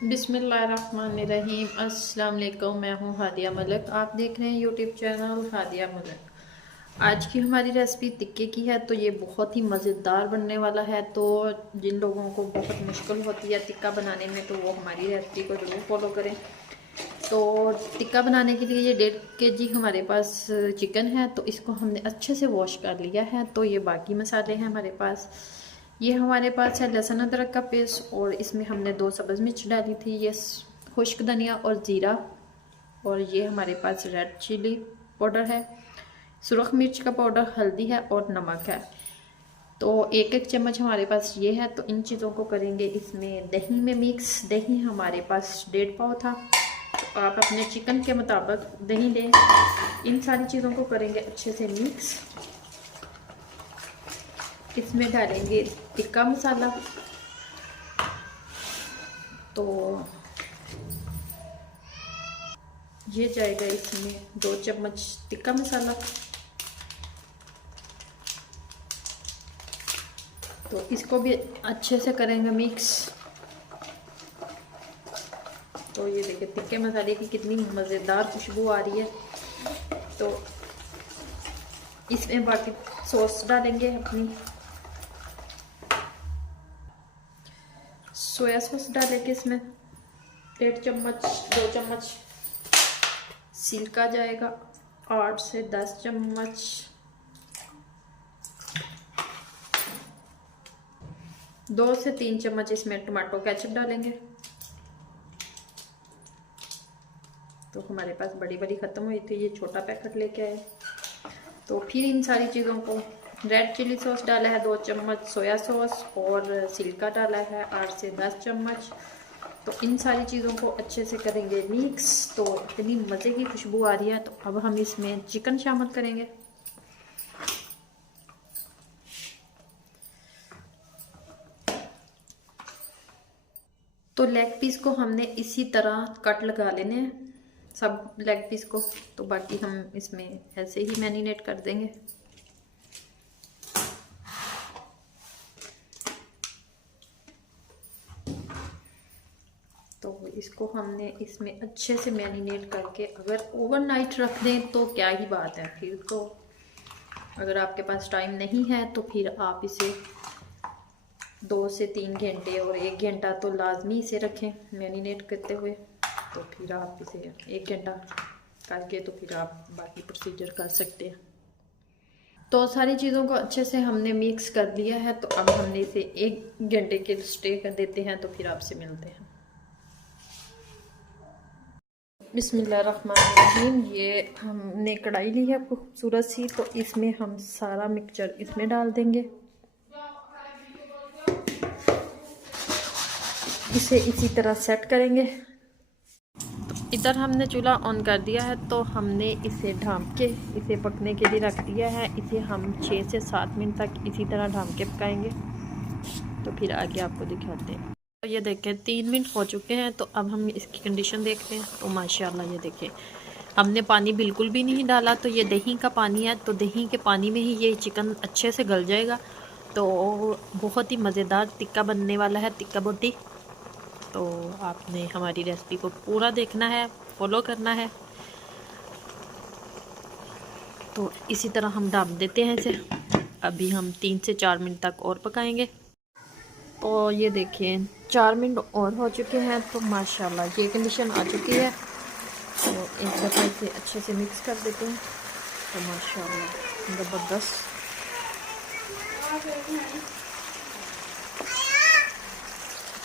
बिस्मिल्लाहिर्रहमानिर्रहीम। अस्सलाम वालेकुम। मैं हूँ हादिया मलिक। आप देख रहे हैं यूट्यूब चैनल हादिया मलिक। आज की हमारी रेसिपी टिक्के की है, तो ये बहुत ही मज़ेदार बनने वाला है। तो जिन लोगों को बहुत मुश्किल होती है टिक्का बनाने में, तो वो हमारी रेसिपी को ज़रूर फॉलो करें। तो टिक्का बनाने के लिए ये 1.5 kg हमारे पास चिकन है, तो इसको हमने अच्छे से वॉश कर लिया है। तो ये बाकी मसाले हैं हमारे पास। ये हमारे पास है लहसुन अदरक का पेस्ट, और इसमें हमने 2 सब्ज़ मिर्च डाली थी, ये खुश्क धनिया और ज़ीरा। और ये हमारे पास रेड चिली पाउडर है, सुरख मिर्च का पाउडर, हल्दी है और नमक है। तो 1-1 चम्मच हमारे पास ये है। तो इन चीज़ों को करेंगे इसमें दही में मिक्स। दही हमारे पास 1.5 पाव था, तो आप अपने चिकन के मुताबिक दही लें। इन सारी चीज़ों को करेंगे अच्छे से मिक्स। इसमें डालेंगे टिक्का मसाला। तो ये जाएगा इसमें 2 चम्मच टिक्का मसाला। तो इसको भी अच्छे से करेंगे मिक्स। तो ये देखिए टिक्के मसाले की कितनी मज़ेदार खुशबू आ रही है। तो इसमें बाकी सॉस डालेंगे अपनी। सोया सॉस डालेंगे इसमें 1.5 चम्मच, 2 चम्मच। सिरका जाएगा 8 से 10 चम्मच। 2 से 3 चम्मच इसमें टमाटो केचप डालेंगे। तो हमारे पास बड़ी बड़ी ख़त्म हुई थी, ये छोटा पैकेट लेके आए। तो फिर इन सारी चीज़ों को, रेड चिली सॉस डाला है 2 चम्मच, सोया सॉस और सिरका डाला है 8 से 10 चम्मच। तो इन सारी चीज़ों को अच्छे से करेंगे मिक्स। तो इतनी मज़े की खुशबू आ रही है। तो अब हम इसमें चिकन शामिल करेंगे। तो लेग पीस को हमने इसी तरह कट लगा लेने हैं, सब लेग पीस को। तो बाकी हम इसमें ऐसे ही मैरिनेट कर देंगे। तो इसको हमने इसमें अच्छे से मैरिनेट करके, अगर ओवरनाइट रख दें तो क्या ही बात है। फिर तो अगर आपके पास टाइम नहीं है तो फिर आप इसे 2 से 3 घंटे और 1 घंटा तो लाजमी इसे रखें मैरिनेट करते हुए। तो फिर आप इसे 1 घंटा करके तो फिर आप बाकी प्रोसीजर कर सकते हैं। तो सारी चीज़ों को अच्छे से हमने मिक्स कर लिया है। तो अब हमने इसे 1 घंटे के स्टे कर देते हैं। तो फिर आपसे मिलते हैं। बिस्मिल्लाहिर्रहमानिर्रहीम। ये हमने कढ़ाई ली है खूबसूरत सी, तो इसमें हम सारा मिक्सचर इसमें डाल देंगे। इसे इसी तरह सेट करेंगे। तो इधर हमने चूल्हा ऑन कर दिया है, तो हमने इसे ढाँप के इसे पकने के लिए रख दिया है। इसे हम 6 से 7 मिनट तक इसी तरह ढाँप के पकाएंगे। तो फिर आगे आपको दिखाते हैं। तो ये देखें 3 मिनट हो चुके हैं। तो अब हम इसकी कंडीशन देखते हैं। तो माशाल्लाह ये देखें हमने पानी बिल्कुल भी नहीं डाला। तो ये दही का पानी है, तो दही के पानी में ही ये चिकन अच्छे से गल जाएगा। तो बहुत ही मज़ेदार टिक्का बनने वाला है, टिक्का बोटी। तो आपने हमारी रेसिपी को पूरा देखना है, फॉलो करना है। तो इसी तरह हम ढाँप देते हैं इसे। अभी हम 3 से 4 मिनट तक और पकाएंगे। तो ये देखिए 4 मिनट और हो चुके हैं। तो माशाल्लाह ये कंडीशन आ चुकी है। तो एक दफ़ा इसे अच्छे से मिक्स कर देते हैं। तो माशाल्लाह ज़बरदस्त।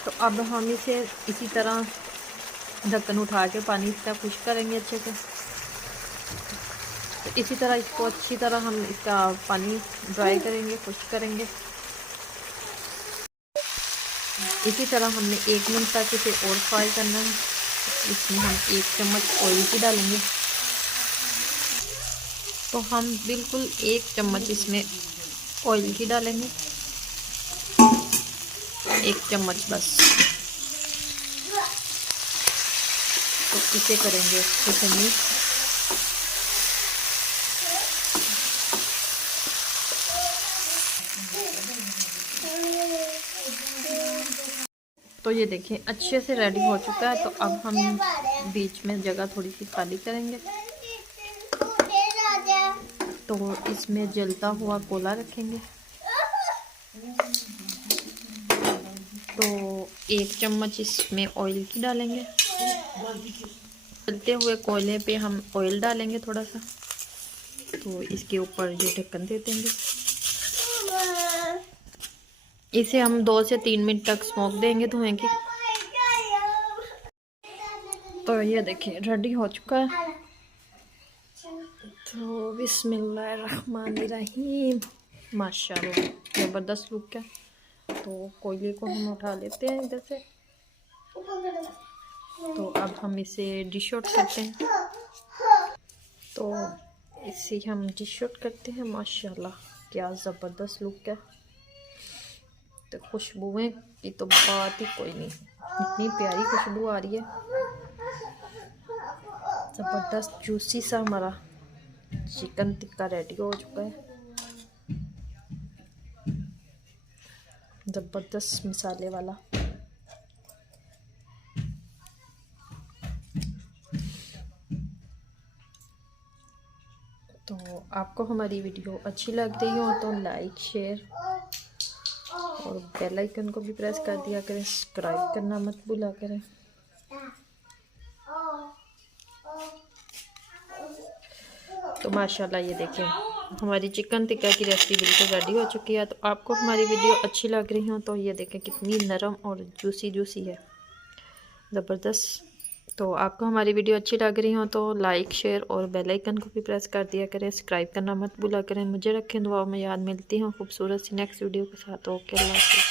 तो अब हम इसे इसी तरह ढक्कन उठा के पानी इसका खुश्क करेंगे अच्छे से। तो इसी तरह इसको अच्छी तरह हम इसका पानी ड्राई करेंगे, खुश्क करेंगे। इसी तरह हमने 1 मिनट तक इसे और फ्राई करना है। इसमें हम 1 चम्मच ऑयल की डालेंगे। तो हम बिल्कुल 1 चम्मच इसमें ऑयल की डालेंगे, 1 चम्मच बस। तो इसे करेंगे इसे मिक्स। तो ये देखिए अच्छे से रेडी हो चुका है। तो अब हम बीच में जगह थोड़ी सी खाली करेंगे। तो इसमें जलता हुआ कोला रखेंगे। तो 1 चम्मच इसमें ऑयल की डालेंगे। जलते हुए कोयले पे हम ऑयल डालेंगे थोड़ा सा। तो इसके ऊपर ये ढक्कन दे देंगे। इसे हम 2 से 3 मिनट तक स्मोक देंगे धुएं की। तो ये देखिए रेडी हो चुका है। तो बिस्मिल्लाहिर्रहमानिर्रहीम, माशाल्लाह ज़बरदस्त लुक है। तो कोयले को हम उठा लेते हैं इधर से। तो अब हम इसे डिश आउट करते हैं। तो इसे हम डिश आउट करते हैं। माशाल्लाह क्या ज़बरदस्त लुक है। तो खुशबुएं की तो बात ही कोई नहीं, इतनी प्यारी खुशबू आ रही है। ज़बरदस्त जूसी सा हमारा चिकन टिक्का रेडी हो चुका है। ज़बरदस्त मसाले वाला। तो आपको हमारी वीडियो अच्छी लग रही हो तो लाइक शेयर और बेल आइकन को भी प्रेस कर दिया करें। सब्सक्राइब करना मत भूला करें। तो माशाल्लाह ये देखें हमारी चिकन टिक्का की रेसिपी बिल्कुल रेडी हो चुकी है। तो आपको हमारी वीडियो अच्छी लग रही हो तो ये देखें कितनी नरम और जूसी है, ज़बरदस्त। तो आपको हमारी वीडियो अच्छी लग रही हो तो लाइक शेयर और बेल आइकन को भी प्रेस कर दिया करें। सब्सक्राइब करना मत भूला करें। मुझे रखें दुआओं में याद। मिलती हूँ खूबसूरत सी नेक्स्ट वीडियो के साथ। ओके, अल्लाह हाफ़िज़।